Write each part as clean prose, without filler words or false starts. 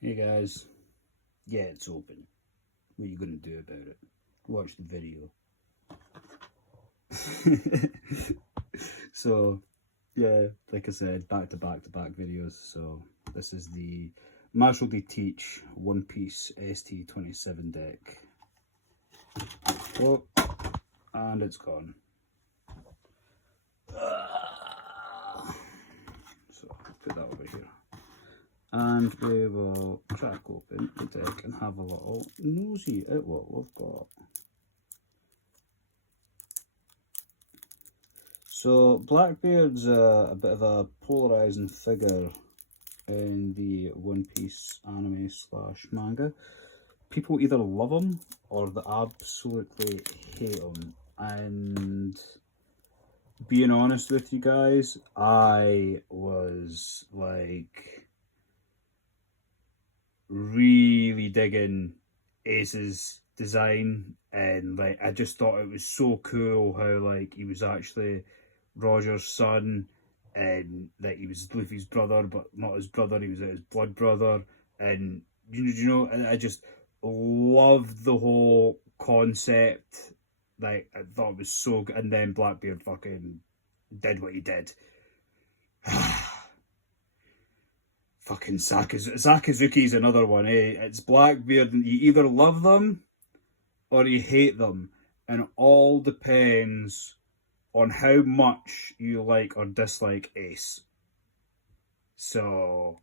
Hey guys, yeah, it's open. What are you gonna do about it? Watch the video. So, yeah, like I said, back to back to back videos. So, this is the Marshall D Teach One Piece ST27 deck. Oh, and it's gone. So, put that over here. And we will crack open the deck and have a little nosy at what we've got. So Blackbeard's a bit of a polarizing figure in the One Piece anime slash manga. People either love him or they absolutely hate him. And being honest with you guys, I was like really digging Ace's design, and like I just thought it was so cool how like he was actually Roger's son, and that he was Luffy's brother, but not his brother. He was his blood brother, and I just loved the whole concept. Like I thought it was so good, and then Blackbeard fucking did what he did. Fucking Sakazuki's another one, eh? It's Blackbeard, and you either love them or you hate them, and it all depends on how much you like or dislike Ace. So,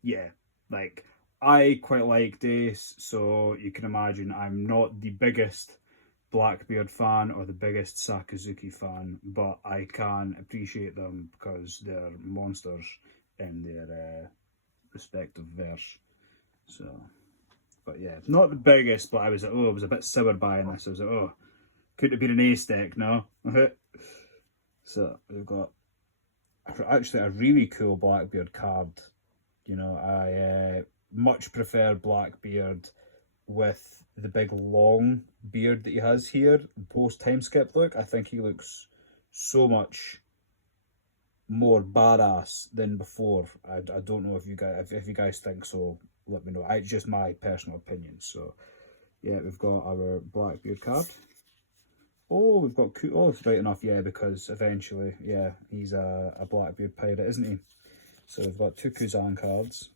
yeah, like I quite liked Ace, so you can imagine I'm not the biggest Blackbeard fan or the biggest Sakazuki fan, but I can appreciate them because they're monsters in their respective verse. So, but yeah, not the biggest, but I was like, oh, I was a bit sour buying this. I was like, oh, couldn't have been an Ace deck, no? So we've got actually a really cool Blackbeard card. You know, I much prefer Blackbeard with the big long beard that he has here, post time skip look. I think he looks so much more badass than before. I don't know if you guys if you guys think so. Let me know. It's just my personal opinion. So yeah, we've got our Blackbeard card. Oh, we've got oh, it's right enough, yeah, because eventually, yeah, he's a Blackbeard pirate, isn't he? So we've got two Kuzan cards.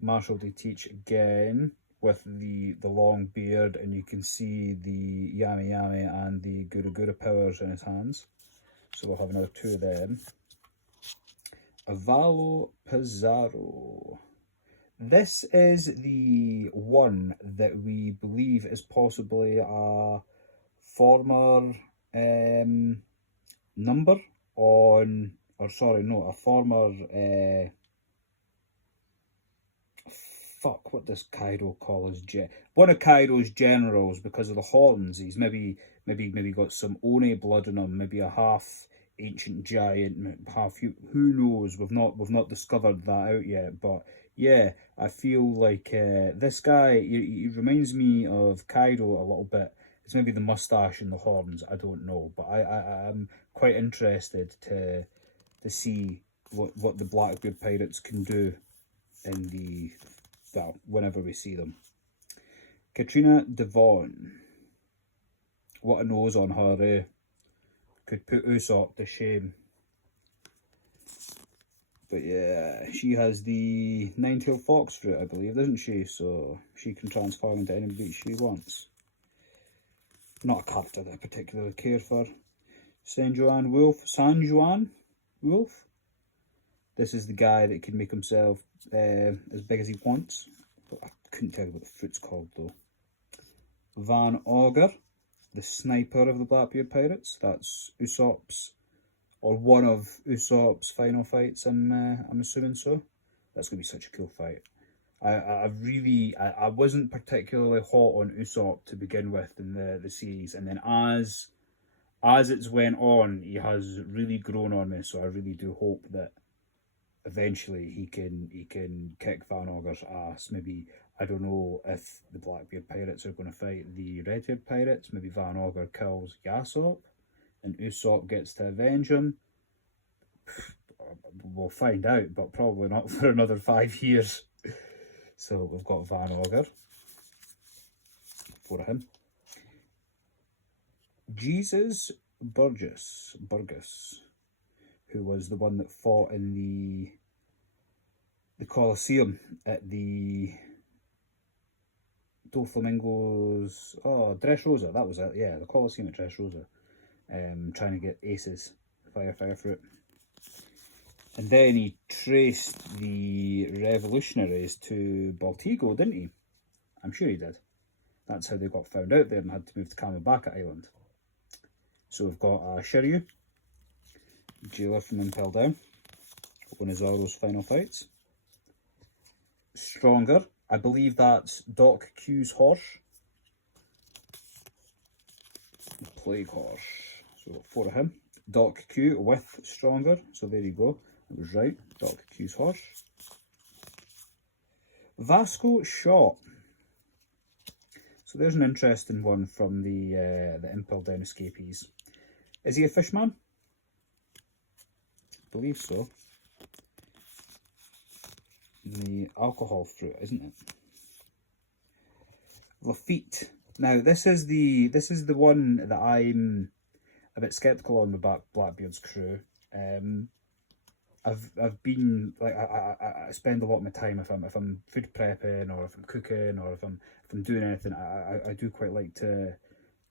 Marshall D Teach again with the long beard, and you can see the Yami Yami and the Guru Guru powers in his hands. So we'll have another two of them. Avalo Pizarro. This is the one that we believe is possibly a former number on, or sorry, no, a former fuck, what does Kaido call his one of Kaido's generals, because of the horns. He's maybe got some Oni blood in him, maybe a half ancient giant, half who knows. We've not discovered that out yet, but yeah, I feel like this guy he reminds me of Kaido a little bit. It's maybe the mustache and the horns, I don't know, but I'm quite interested to see what the Blackbeard pirates can do in the, well, whenever we see them. Katrina Devon. What a nose on her, eh? Could put Usopp to shame. But yeah, she has the Nine-Tailed Fox fruit, I believe, doesn't she? So she can transform into anybody she wants. Not a character that I particularly care for. San Juan Wolf. This is the guy that can make himself as big as he wants. But I couldn't tell you what the fruit's called though. Van Augur, the sniper of the Blackbeard Pirates. That's Usopp's, or one of Usopp's final fights. I'm assuming so. That's gonna be such a cool fight. I wasn't particularly hot on Usopp to begin with in the series, and then as it's went on, he has really grown on me. So I really do hope that eventually he can kick Van Augur's ass. Maybe, I don't know if the Blackbeard Pirates are going to fight the Redbeard Pirates. Maybe Van Augur kills Yasop and Usopp gets to avenge him. We'll find out, but probably not for another 5 years. So we've got Van Auger, 4 of him. Jesus Burgess, who was the one that fought in the Colosseum at the Doflamingos, Dressrosa, that was it, yeah, the Colosseum at Dressrosa, trying to get aces, fire fruit. And then he traced the revolutionaries to Baltigo, didn't he? I'm sure he did. That's how they got found out there and had to move to Kamabaka Island. So we've got Shiryu, jailer from Impel Down, one of Zoro's final fights. Stronger, I believe that's Doc Q's horse. Plague Horse, so 4 of him. Doc Q with Stronger, so there you go, I was right, Doc Q's horse. Vasco Shot. So there's an interesting one from the Impel Down escapees. Is he a fishman? I believe so. The alcohol fruit, isn't it? Lafitte. Now this is the one that I'm a bit skeptical on with Blackbeard's crew. I've been like I spend a lot of my time if I'm food prepping or if I'm cooking or if I'm doing anything, I do quite like to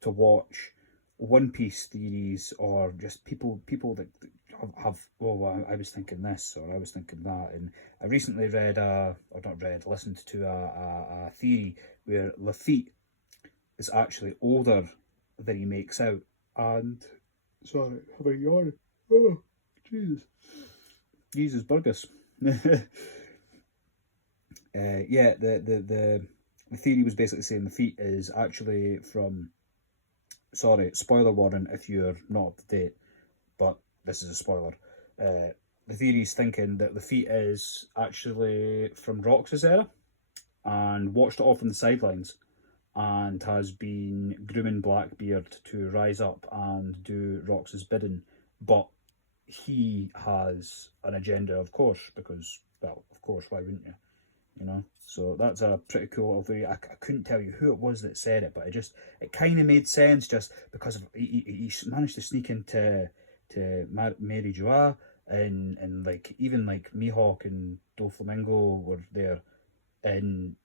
watch One Piece theories or just people that have I was thinking this or I was thinking that. And I recently listened to a theory where Lafitte is actually older than he makes out. And sorry, have a yawn. Oh, Jesus Burgess. Yeah, the theory was basically saying Lafitte is actually from, sorry, spoiler warning if you're not up to date, but this is a spoiler. The theory is thinking that Lafitte is actually from Rox's era and watched it all from the sidelines and has been grooming Blackbeard to rise up and do Rox's bidding, but he has an agenda, of course, because, well, of course, why wouldn't you? You know, so that's a pretty cool little theory. I couldn't tell you who it was that said it, but it kind of made sense just because of, he managed to sneak into Mary Joie and like even like Mihawk and Doflamingo were there, and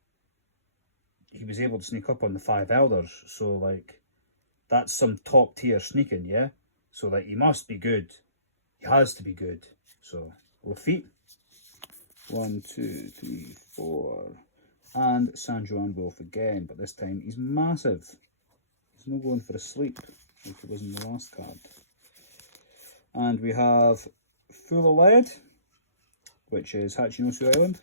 he was able to sneak up on the 5 elders. So like that's some top tier sneaking, yeah. So like he must be good. He has to be good. So Lafitte. 1, 2, 3, 4. And San Juan Wolf again, but this time he's massive. He's not going for a sleep like he was in the last card. And we have Full of Lead, which is Hachinosu Island.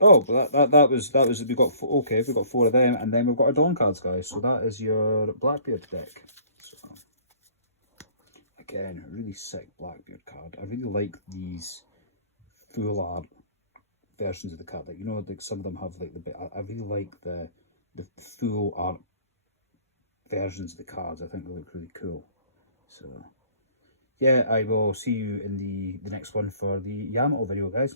Oh, but that was we got we got 4 of them, and then we've got our Dawn cards, guys. So that is your Blackbeard deck. So again, a really sick Blackbeard card. I really like these full art versions of the card. Like, you know, like some of them have like the bit. I really like the full art versions of the cards. I think they look really cool. So yeah, I will see you in the next one for the Yamato video, guys.